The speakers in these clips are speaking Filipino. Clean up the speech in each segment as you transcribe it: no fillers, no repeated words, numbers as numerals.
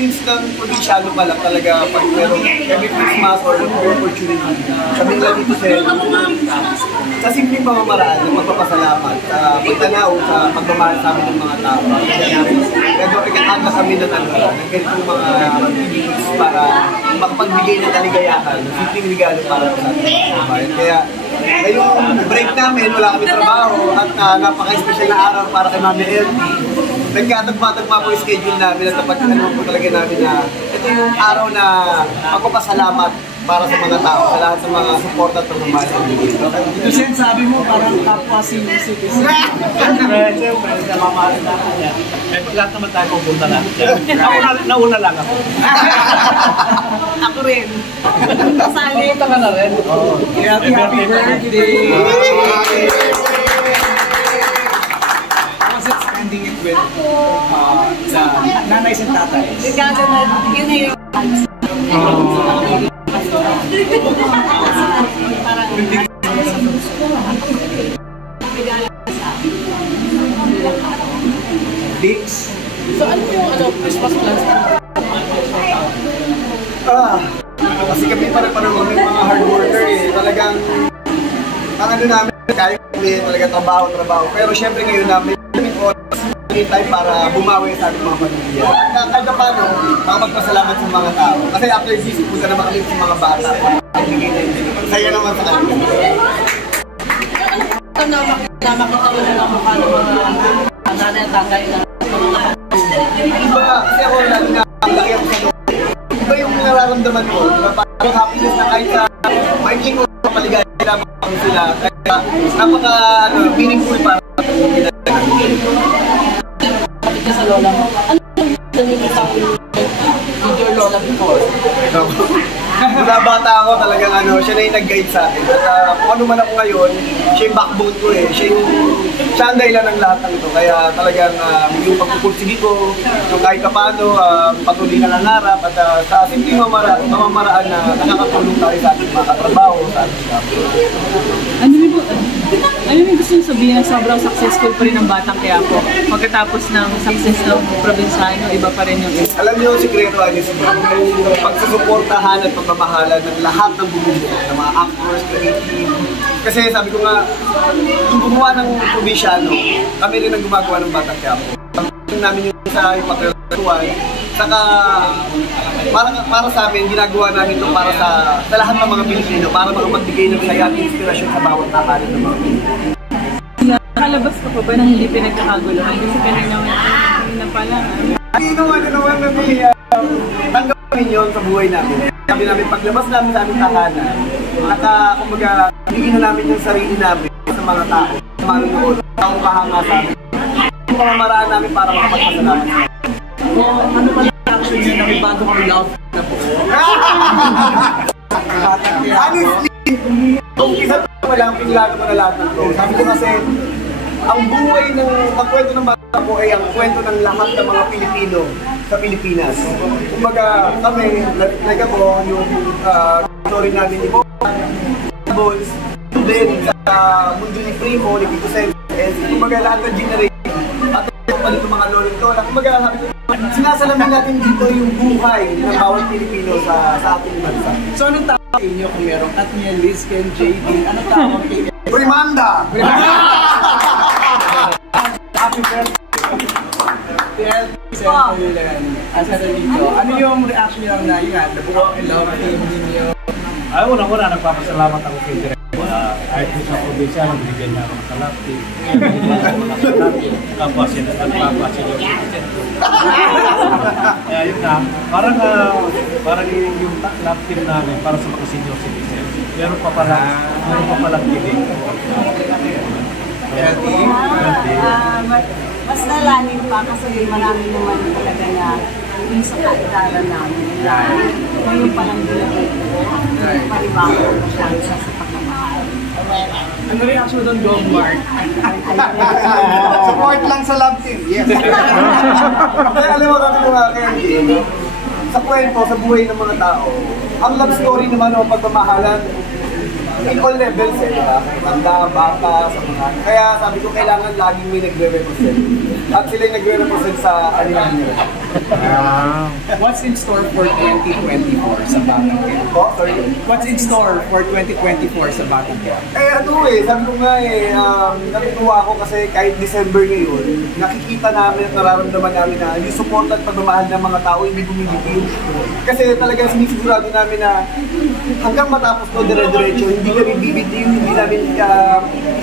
since ng probinsyano pa lang talaga, pag meron every Christmas or opportunity, kami nila dito sa simpleng pamamaraan ng magpapasalamat, sa pagtanaw, sa pagmamahal sa amin ng mga tao. Kaya ikakanta kami ng ganitong mga activities para makapagbigay ng kaligayahan, ng simpleng regalo para sa ating mga kabayan. Kaya ngayong break namin, wala kami trabaho at napaka-special na araw para kay Mami LT. Nagkatagma-tagma po yung schedule namin at napagkakaluan po talaga namin na ito yung araw na magpapasalamat para sa mga tao, sa lahat sa mga support at pagmamahal ng bigay. Ito Sen, sabi mo parang kapwa senior citizen. Siyempre, namamahalin natin yan. Eh, lahat naman tayo pupunta natin yan. Nauna lang ako. Ako rin. Kasali. Pupunta ka na rin. Happy birthday! Ending it with the nanays and tatays. Regalo na, yun na yung Dicks. So ano yung Christmas plans? Kasi kami parang mga hard worker eh. Talagang ang ano namin, kaya kami talaga trabaho. Pero syempre ngayon namin time para bumawi sa ating mga pamilya. Kahit na paano, makapagpasalamat sa mga tao. Kasi after this, punta naman kami sa mga bata. Saya naman sa kanila. Nakakita mo na mukha ng mga nanay at tatay na Iba, kasi ako lalo na laki ako sa loob. Iba yung nararamdaman ko. Parang happiness na kahit sa maikling ko paligaya lamang sila. Kaya napaka meaningful para sa sa lola mo. Ano yung nanilita ko with your lola before? Mula bata ako talagang siya na yung nag-guide sa akin. At kung ano man ako ngayon, siya yung backbone ko eh. Siya ang dahilan ng lahat ng ito. Kaya talagang yung pagpupursigi ko, yung kahit paano, patuloy na nangarap at sa simpleng mamamaraan na nakakatulong tayo sa ating mga katrabaho, sa ating staff. Ano yung gusto nyo sabihin na sobrang successful pa rin ng Batang Quiapo? Pagkatapos ng success ng probinsyano, iba pa rin yung isa. Alam niyo, sikreto Alice, yung pagsusuportahan at pagmamahalan ng lahat ng bumubuo, ng mga actors, creative. Kasi sabi ko nga, yung gumawa ng probinsyano, kami rin ang gumagawa ng Batang Quiapo. Ang namin yung isa, yung pagkakatuan, saka para sa amin, ginagawa namin ito para sa lahat ng mga Pilipino, para makapagbigay ng saya at inspirasyon sa bawat nakalit ng mga Pilipino. Nakalabas ka pa ba nang hindi pinagkakaguluhan? Kasi kanina pa lang. Ano naman tanggapin yun sa buhay namin. Sabi namin, paglabas namin sa aming tahanan, kumbaga, bigyan na namin yung sarili namin sa mga tao, sa mga noon, ang kahanga sa amin. Yung pamamaraan namin para makapagpasalamat. Ano pala action nyo na may bago kami love na po? Honestly, kung isa pa lang, pinilalo ko na lahat ng to. Sabi ko kasi, ang buhay ng magkwento ng bata ko ay ang kwento ng lahat ng mga Pilipino sa Pilipinas. Kumbaga, kami, like ako, yung story namin ni Balls, din sa mundo ni Primo, ni Tito Sen, kumbaga lahat ng generation, at pa dito mga lolo ko, kumbaga sinasalamin natin dito yung buhay ng bawat Pilipino sa ating bansa. So anong tawag sa inyo kung merong Katniel, Liz, Ken, JD? Anong tawag kayo? Primanda! Happy birthday! Ano yung reaction nyo na yun nga, nabuo ang love team ninyo? Ay, unang-una, nagpapasalamat ako kay Direk. Kahit po sa probinsya, nabigyan niya ako ng kalapti. Kapwa sila, kaya yun na, parang yung lap team namin para sa mga senior citizen. Meron pa palang kilig. mas nalalim pa kasi marami naman talaga na yung sa kaitaran namin na ngayon pa lang ginagawa ko, paribago na siya sa pagmamahal. Ano reaction doon, Dog Mark? Support lang sa love team, yes. Kaya alam mo kami mga Kenji, sa kwento, sa buhay ng mga tao, ang love story naman o pagmamahalan, in all levels diba? Tanda, bata, sa mga... Kaya sabi ko, kailangan laging may nagre-represent. At sila yung nagre-represent sa kanilang nila. What's in store for 2024 sa Batang Quiapo? Oh, sorry. What's in store for 2024 sa Batang Quiapo? Sabi ko nga natutuwa ako kasi kahit December ngayon, nakikita namin at nararamdaman namin na yung support at pagmamahal ng mga tao hindi bumibitiw. Kasi talagang sinisigurado namin na hanggang matapos to dire-diretso, hindi kami bibitiw, hindi namin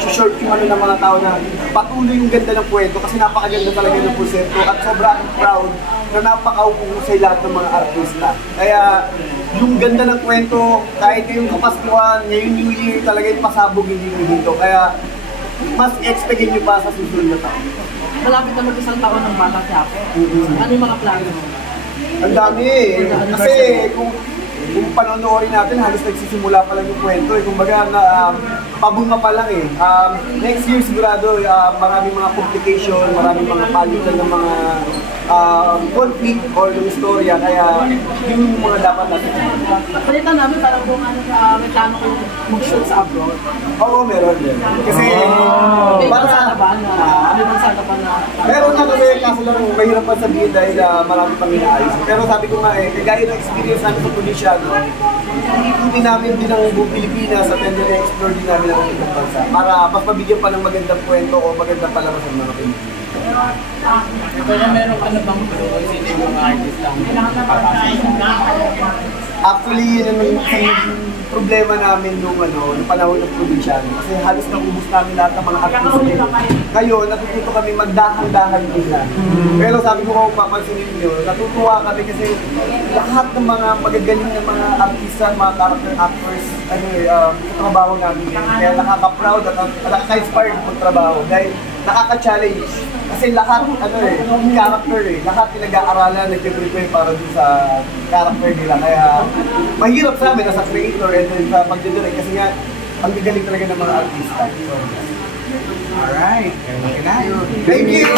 short yung ano ng mga tao na patuloy yung ganda ng kwento kasi napakaganda talaga ng proseso at sobrang proud na napaka-uhusay lahat ng mga artista. Kaya yung ganda ng kwento, kahit ngayong Kapaskuhan, ngayong New Year, talaga yung pasabog hindi dito. Kaya mas expectin nyo pa sa susunod na taon. Malapit na mag-isang taon ng Batang Quiapo. Ano yung mga plano mo? Ang dami eh. Kasi kung panonoorin natin, halos nagsisimula pa lang yung kwento eh. Kumbaga, pabunga pa lang eh. Next year sigurado, maraming mga complication, maraming mga palitan ng mga conflict or yung istorya. Kaya yun yung mga dapat natin. Balita namin parang kung may plano ko mag-shoot sa abroad. Oo, meron din. Kasi, May para bansa na ba na? May bansa na ba na? meron na kasi kaso lang mahirap pa sabihin dahil marami pang inaayos. Pero sabi ko nga eh, kagaya ng experience namin sa Polisiano, ikutin namin din ang buong Pilipinas at then explore din namin ang ibang bansa para mas mabigyan pa ng magandang kwento o magandang palabas ng mga Pilipino. Pero meron ka na bang role sino yung mga artist ang nakapasok? Actually, yun ang problema namin nung panahon ng probinsyano. Kasi halos naubos namin lahat ng mga artista. Ngayon, natututo kami magdahan-dahan nila. Pero sabi ko kung papansinin nyo, natutuwa kami kasi lahat ng mga magagaling ng mga artista, mga character actors, trabaho namin. Kaya nakaka-proud at nakaka-inspired magtrabaho. Dahil nakaka-challenge. Kasi lahat, character lahat pinag-aaralan, nag-prepare para dun sa character nila. Kaya mahirap sa amin as a creator and then sa pag-direct kasi nga, ang gagaling talaga ng mga artista. Alright. Okay na. Thank you!